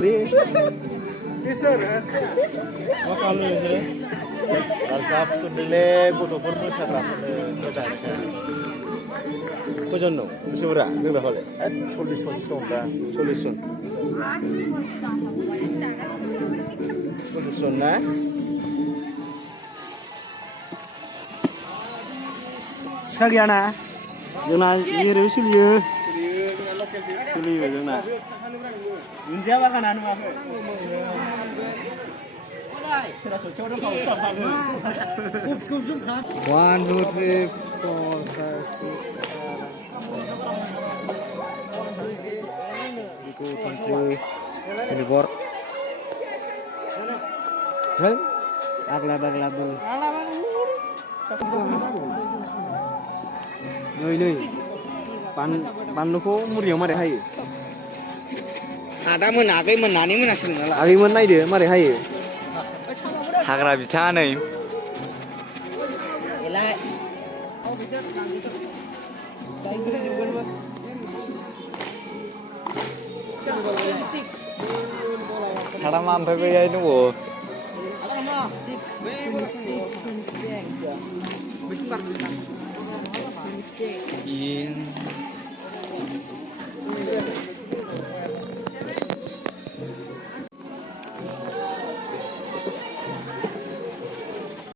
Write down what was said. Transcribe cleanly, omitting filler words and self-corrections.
मा खालामो नोंसोरो? लालसा फुथुरदोंलै गथ'फोर मोसाग्राफोरनो मोजां मोजां। खयजन दं मोसाग्रा लोंग्राफोरालाय? 40 जनसो दं दा। 40 जन। 40 जन ना? सिखा गैयाना? जोंना जेरैबो सोलियो। सोलियो जोंना। दुन्दिया बागाना नुवाखै? 1 2 3 4 5 6 24 agla dulu नै बानलुखौ मुरियाव मारै हायो? ada मोनाखै मोननानै मोनासिगोन नालाय आगैमोन नायदो मारै हायो? हाग्रा बिथाङा नै सारामा ओमफ्राय बैहाय दङ